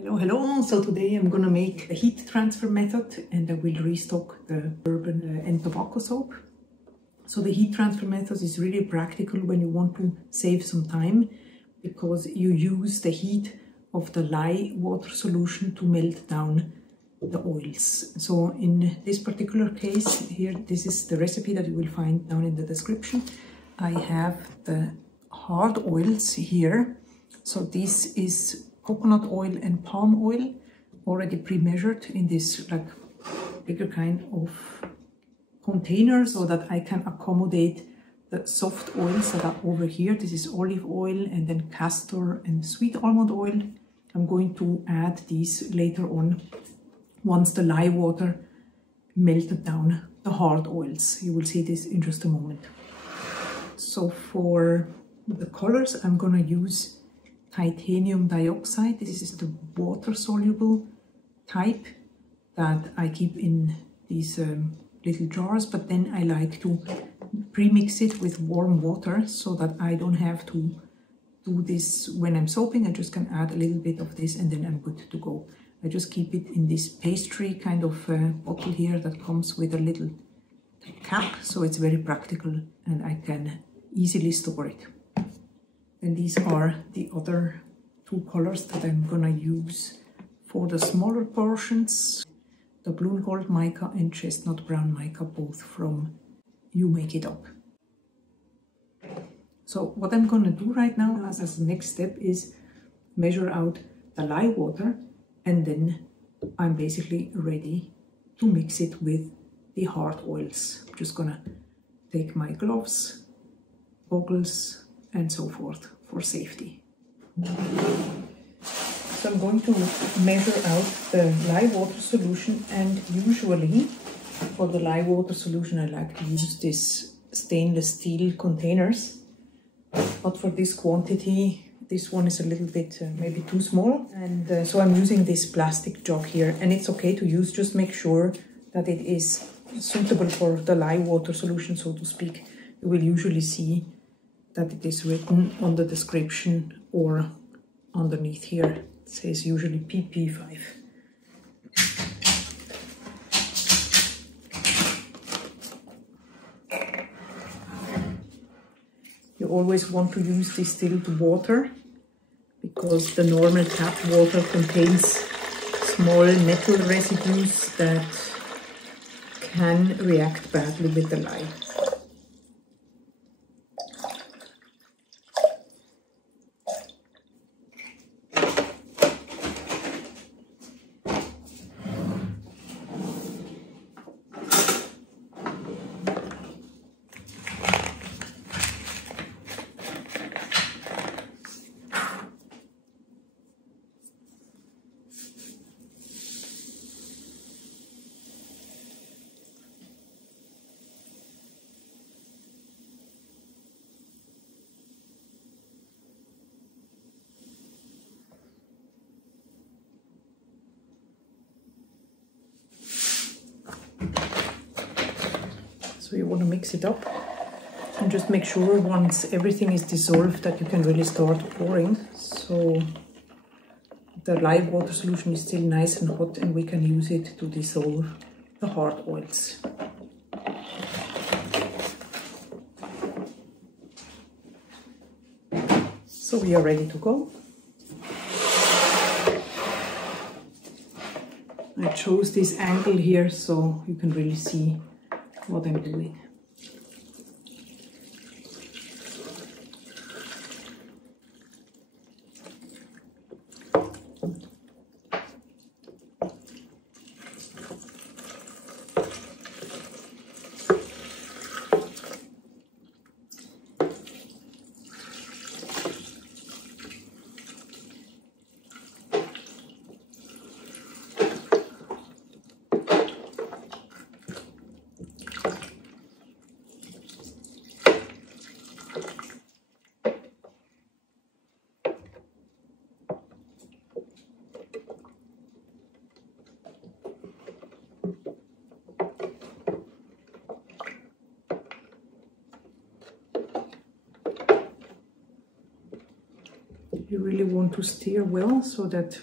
Hello. So today I'm gonna make a heat transfer method and I will restock the bourbon and tobacco soap. So the heat transfer method is really practical when you want to save some time because you use the heat of the lye water solution to melt down the oils. So in this particular case here, this is the recipe that you will find down in the description. I have the hard oils here. So this is coconut oil and palm oil, already pre-measured in this like bigger kind of container so that I can accommodate the soft oils that are over here. This is olive oil and then castor and sweet almond oil. I'm going to add these later on once the lye water melted down the hard oils. You will see this in just a moment. So for the colors, I'm gonna use titanium dioxide. This is the water-soluble type that I keep in these little jars, but then I like to pre-mix it with warm water so that I don't have to do this when I'm soaping. I just can add a little bit of this and then I'm good to go. I just keep it in this pastry kind of bottle here that comes with a little cap, so it's very practical and I can easily store it. And these are the other two colors that I'm gonna use for the smaller portions. The blue and gold mica and chestnut brown mica, both from You Make It Up. So what I'm gonna do right now as a next step is measure out the lye water, and then I'm basically ready to mix it with the hard oils. I'm just gonna take my gloves, goggles, and so forth for safety. So I'm going to measure out the lye water solution, and usually for the lye water solution I like to use this stainless steel containers, but for this quantity this one is a little bit maybe too small, and so I'm using this plastic jug here, and it's okay to use, just make sure that it is suitable for the lye water solution, so to speak. You will usually see that it is written on the description or underneath here. It says usually PP5. You always want to use distilled water because the normal tap water contains small metal residues that can react badly with the lye. So you want to mix it up and just make sure once everything is dissolved that you can really start pouring. So the lye water solution is still nice and hot and we can use it to dissolve the hard oils. So we are ready to go. I chose this angle here so you can really see what I'm doing. You really want to stir well so that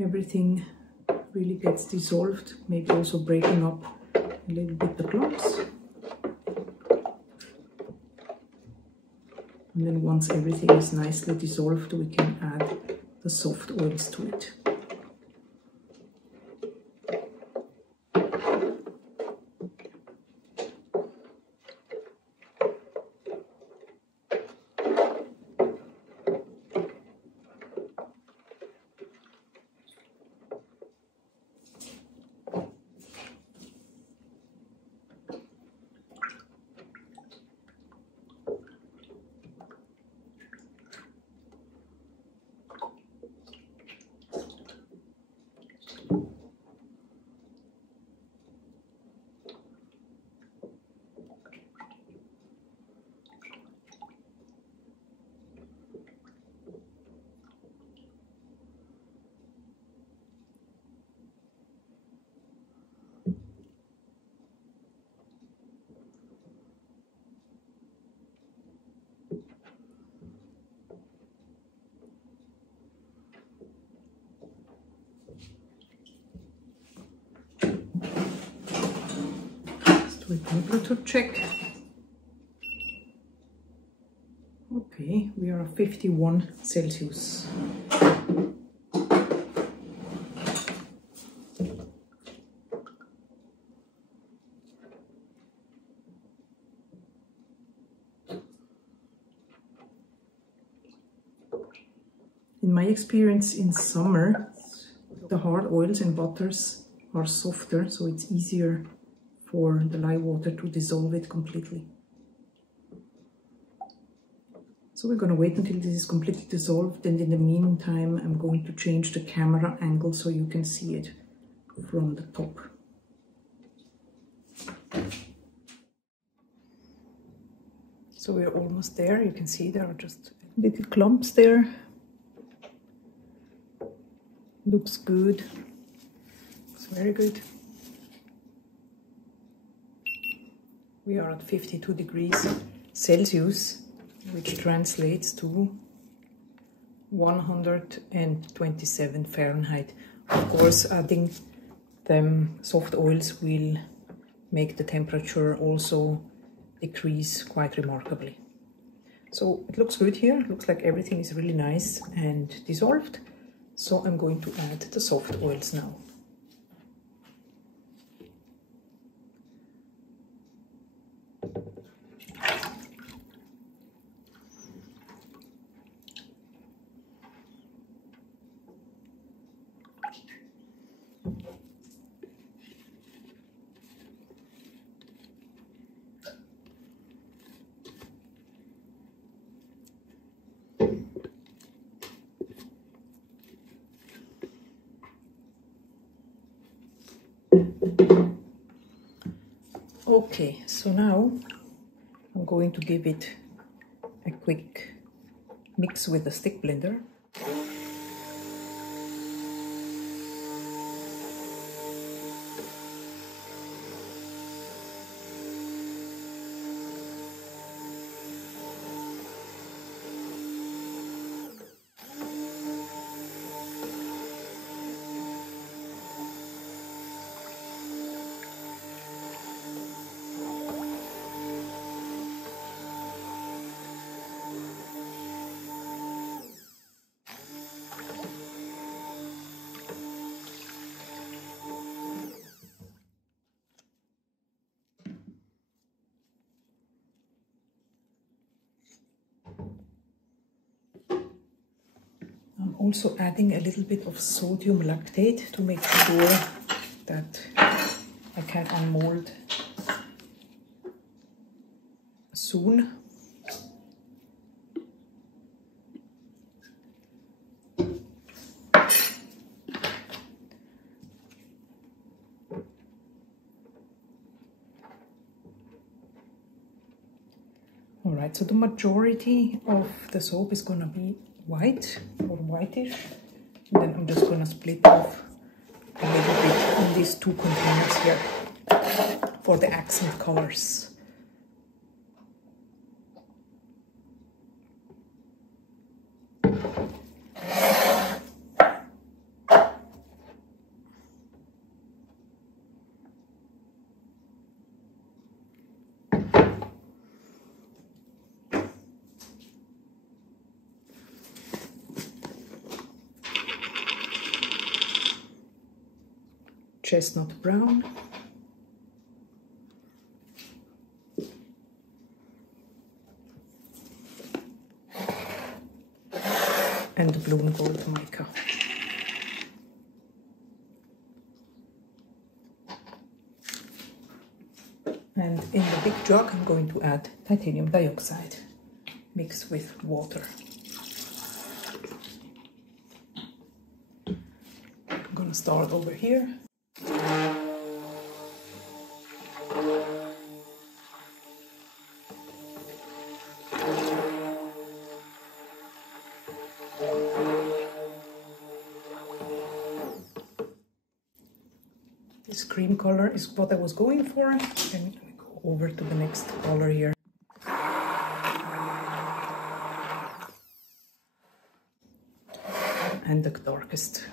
everything really gets dissolved, maybe also breaking up a little bit the clumps. And then once everything is nicely dissolved, we can add the soft oils to it. Temperature check. Okay, we are at 51 Celsius. In my experience, in summer, the hard oils and butters are softer, so it's easier for the lye water to dissolve it completely. So we're going to wait until this is completely dissolved, and in the meantime I'm going to change the camera angle so you can see it from the top. So we're almost there. You can see there are just little clumps there. Looks good. Looks very good. We are at 52 degrees Celsius, which translates to 127 Fahrenheit. Of course, adding the soft oils will make the temperature also decrease quite remarkably. So it looks good here. It looks like everything is really nice and dissolved. So I'm going to add the soft oils now. Okay, so now I'm going to give it a quick mix with the stick blender. I'm also adding a little bit of sodium lactate to make sure that I can unmold soon. Alright, so the majority of the soap is going to be white or whitish, and then I'm just going to split off a little bit in these two containers here for the accent colors. chestnut brown. And the blue and gold mica. And in the big jug, I'm going to add titanium dioxide mixed with water. I'm going to start over here. This cream color is what I was going for, and we go over to the next color here. And the darkest.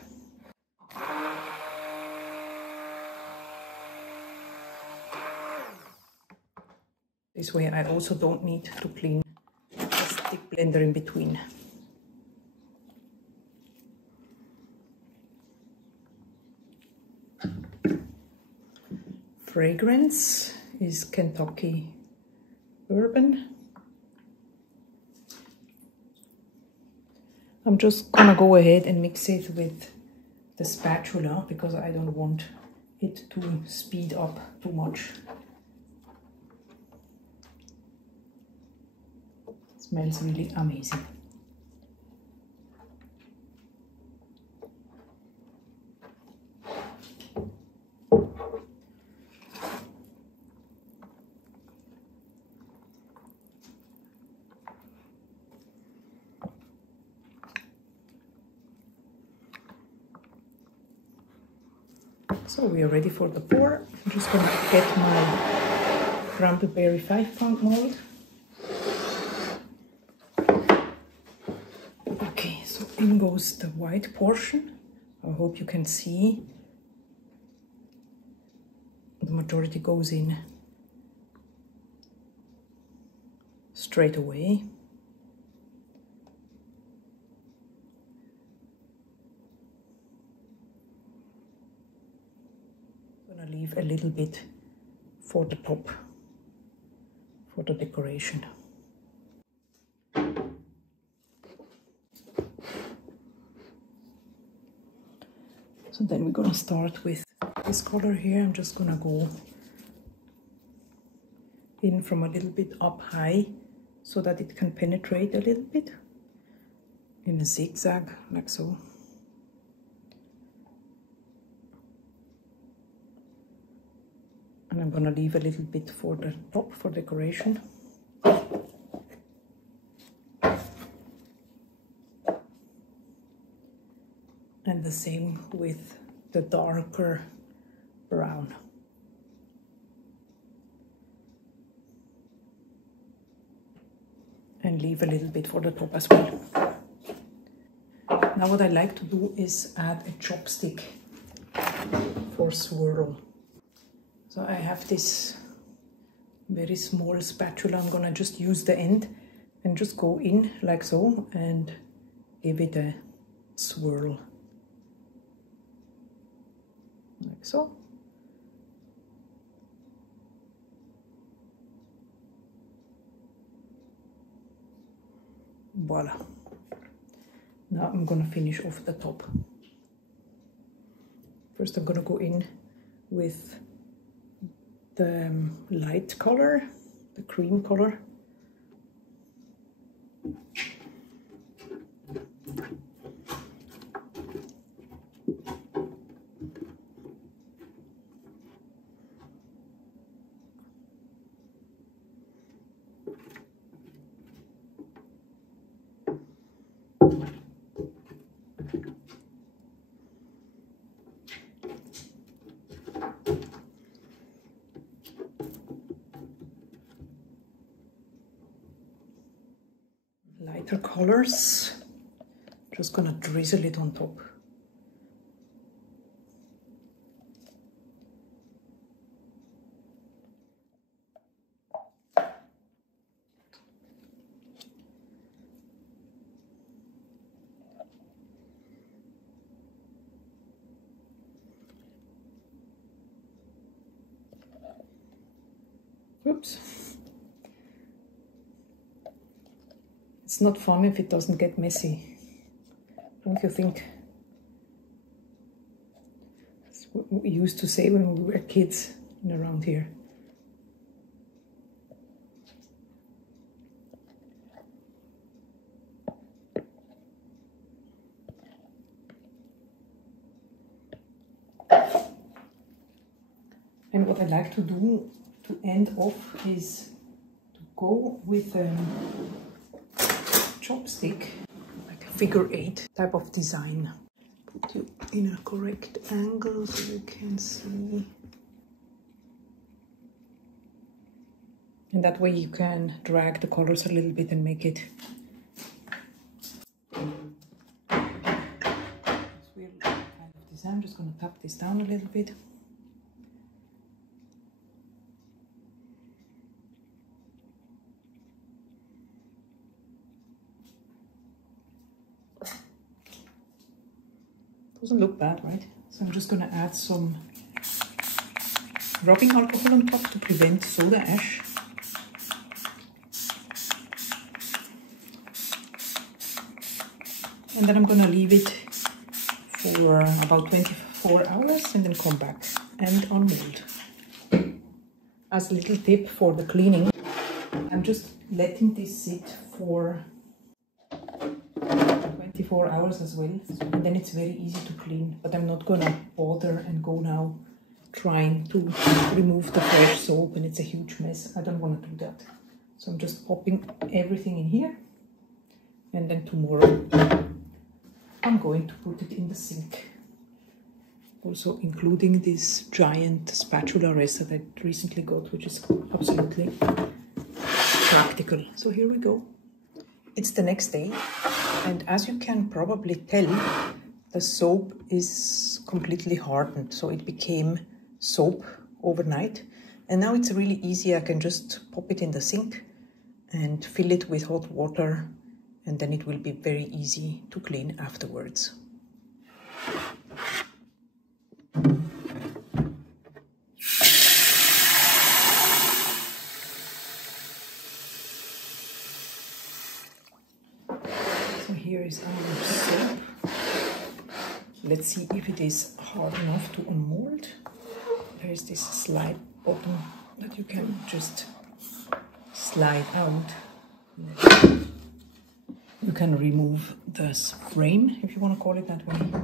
This way I also don't need to clean the stick blender in between. Fragrance is Kentucky bourbon. I'm just gonna go ahead and mix it with the spatula because I don't want it to speed up too much. It smells really amazing. So we are ready for the pour. I'm just going to get my cranberry 5-pound mold. Okay, so in goes the white portion. I hope you can see. The majority goes in straight away. Leave a little bit for the top, for the decoration. So then we're gonna start with this color here. I'm just gonna go in from a little bit up high so that it can penetrate a little bit in a zigzag, like so. And I'm going to leave a little bit for the top for decoration. And the same with the darker brown. And leave a little bit for the top as well. Now what I like to do is add a chopstick for swirl. So I have this very small spatula. I'm gonna just use the end and just go in like so and give it a swirl. Like so. Voila. Now I'm gonna finish off the top. First I'm gonna go in with the light color, the cream color. Lighter colors, just gonna drizzle it on top. Oops. It's not fun if it doesn't get messy. Don't you think? That's what we used to say when we were kids around here. And what I like to do to end off is to go with a chopstick, like a figure 8 type of design. Put you in a correct angle so you can see. And that way you can drag the colors a little bit and make it weird kind of design. I'm just going to tap this down a little bit. Doesn't look bad, right? So I'm just going to add some rubbing alcohol on top to prevent soda ash. And then I'm going to leave it for about 24 hours and then come back and unmold. As a little tip for the cleaning, I'm just letting this sit for 24 hours as well, and then it's very easy to clean. But I'm not gonna bother and go now trying to remove the fresh soap, and it's a huge mess. I don't want to do that. So I'm just popping everything in here, and then tomorrow I'm going to put it in the sink. Also including this giant spatula rest that I recently got, which is absolutely practical. So here we go. It's the next day, and as you can probably tell, the soap is completely hardened. So it became soap overnight, and now it's really easy. I can just pop it in the sink and fill it with hot water, and then it will be very easy to clean afterwards. So here is our soap. Let's see if it is hard enough to unmold. There is this slide bottom that you can just slide out. You can remove the frame, if you want to call it that way,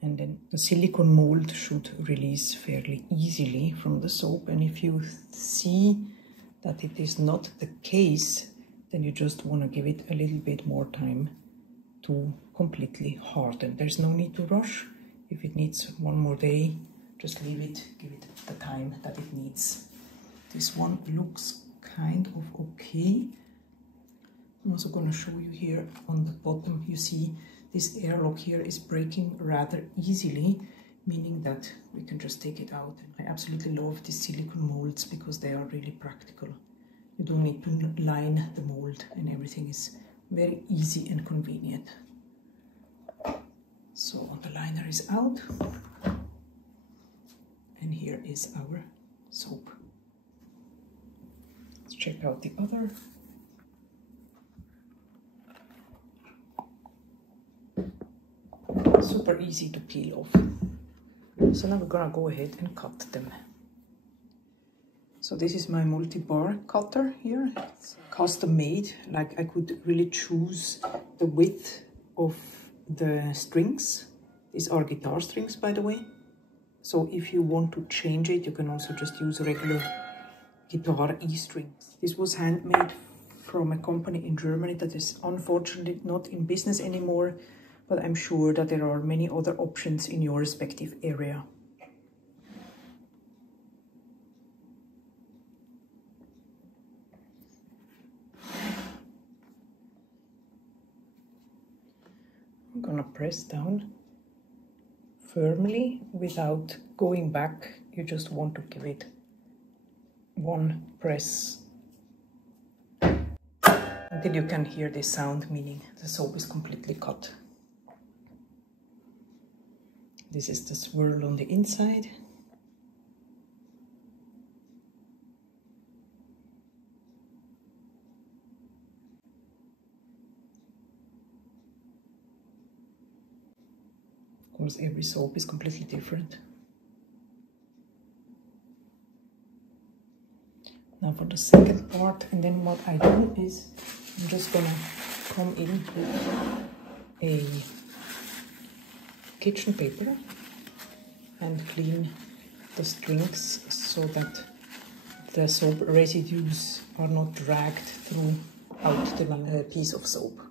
and then the silicone mold should release fairly easily from the soap. And if you see that it is not the case, then you just want to give it a little bit more time to completely harden. There's no need to rush. If it needs one more day, just leave it, give it the time that it needs. This one looks kind of okay. I'm also going to show you here on the bottom, you see this airlock here is breaking rather easily, meaning that we can just take it out. I absolutely love these silicone molds because they are really practical. You don't need to line the mold, and everything is very easy and convenient. So the liner is out, and here is our soap. Let's check out the other. Super easy to peel off. So now we're gonna go ahead and cut them. So this is my multi-bar cutter here. It's custom made. Like, I could really choose the width of the strings. These are guitar strings, by the way. So if you want to change it, you can also just use regular guitar E strings. This was handmade from a company in Germany that is unfortunately not in business anymore, but I'm sure that there are many other options in your respective area. I'm gonna press down firmly without going back. You just want to give it one press until you can hear this sound, meaning the soap is completely cut. This is the swirl on the inside. course every soap is completely different. Now for the second part, and then what I do is I'm just gonna come in with a kitchen paper and clean the strings so that the soap residues are not dragged throughout the piece of soap.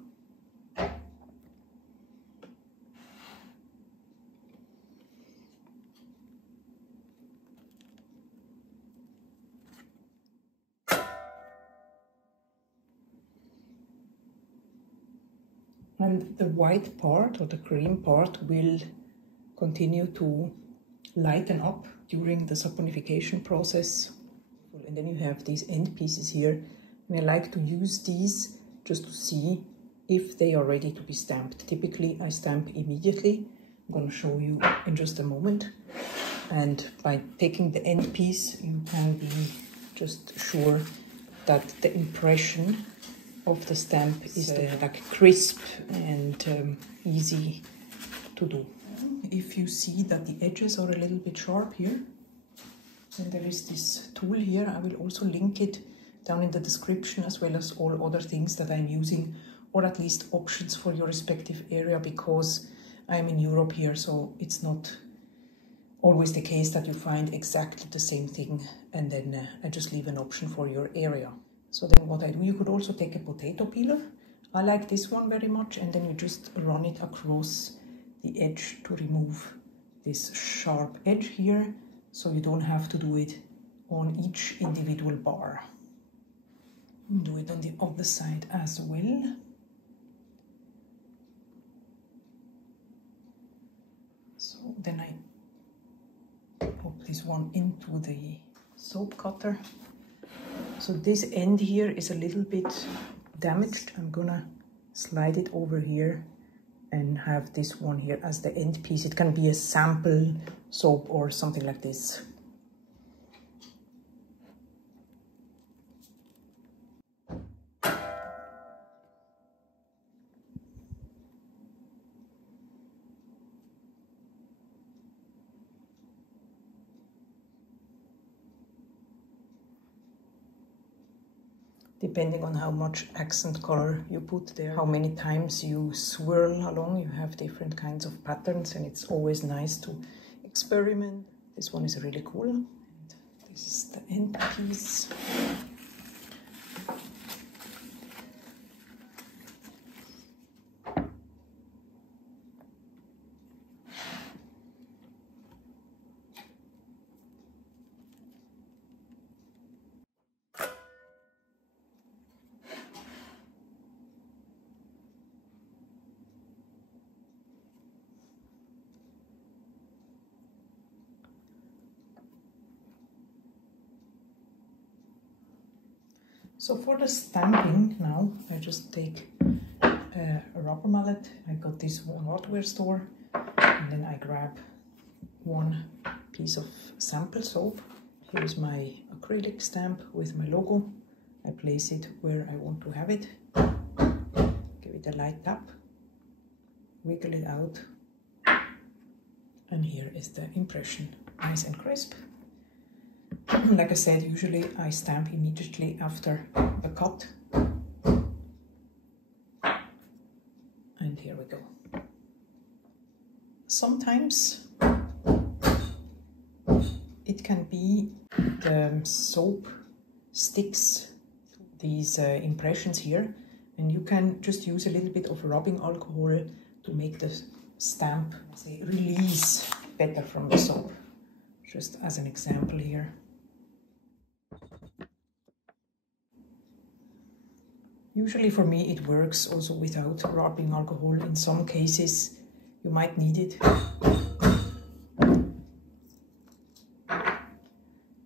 And the white part or the cream part will continue to lighten up during the saponification process. And then you have these end pieces here. And I like to use these just to see if they are ready to be stamped. Typically I stamp immediately. I'm going to show you in just a moment. And by taking the end piece, you can be just sure that the impression of the stamp is like crisp and easy to do. If you see that the edges are a little bit sharp here, then there is this tool here. I will also link it down in the description, as well as all other things that I'm using, or at least options for your respective area, because I'm in Europe here, so it's not always the case that you find exactly the same thing, and then I just leave an option for your area. So then what I do, you could also take a potato peeler. I like this one very much, and then you just run it across the edge to remove this sharp edge here, so you don't have to do it on each individual bar. Do it on the other side as well. So then I pop this one into the soap cutter. So this end here is a little bit damaged. I'm gonna slide it over here and have this one here as the end piece. It can be a sample soap or something like this. Depending on how much accent color you put there, how many times you swirl along, you have different kinds of patterns, and it's always nice to experiment. This one is really cool. And this is the end piece. So for the stamping now, I just take a rubber mallet. I got this one hardware store, and then I grab one piece of sample soap. Here is my acrylic stamp with my logo. I place it where I want to have it. Give it a light tap, wiggle it out, and here is the impression. Nice and crisp. Like I said, usually I stamp immediately after the cut. And here we go. Sometimes it can be the soap sticks these impressions here, and you can just use a little bit of rubbing alcohol to make the stamp release better from the soap. Just as an example here. Usually for me it works also without rubbing alcohol. In some cases you might need it.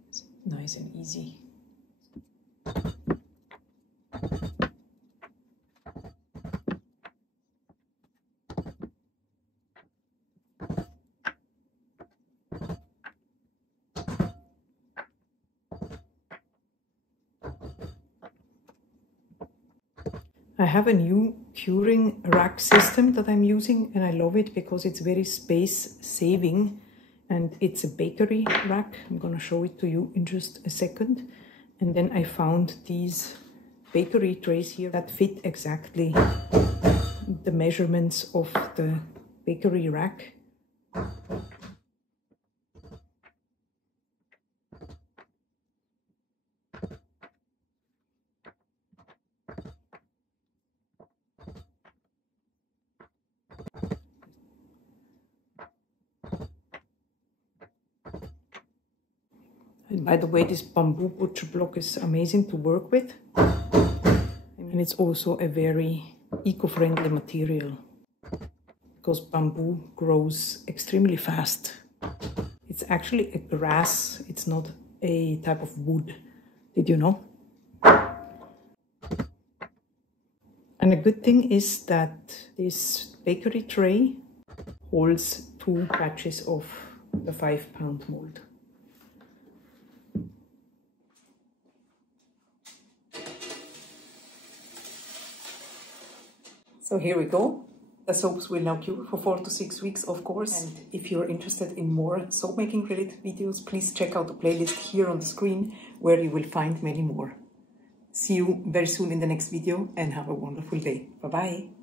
It's nice and easy. I have a new curing rack system that I'm using, and I love it because it's very space saving, and it's a bakery rack. I'm gonna show it to you in just a second. And then I found these bakery trays here that fit exactly the measurements of the bakery rack. And by the way, this bamboo butcher block is amazing to work with. And it's also a very eco-friendly material because bamboo grows extremely fast. It's actually a grass, it's not a type of wood. Did you know? And a good thing is that this bakery tray holds 2 batches of the 5-pound mold. So here we go. The soaps will now cure for 4 to 6 weeks, of course. And if you're interested in more soap making related videos, please check out the playlist here on the screen where you will find many more. See you very soon in the next video and have a wonderful day. Bye bye.